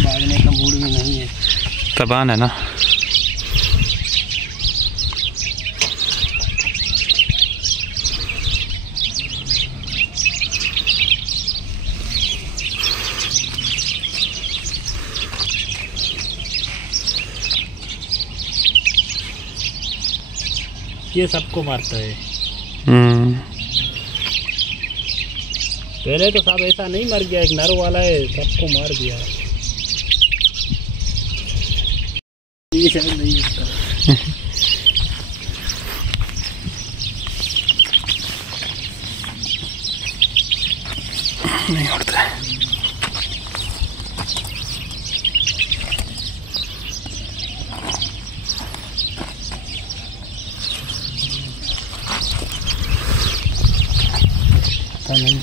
भागने का मूड में नहीं है, तबान है ना। ये सबको मारता है। पहले तो सब ऐसा नहीं मर गया, एक नर वाला है सबको मार दिया। ये शायद नहीं उठता। नहीं उठता है। नहीं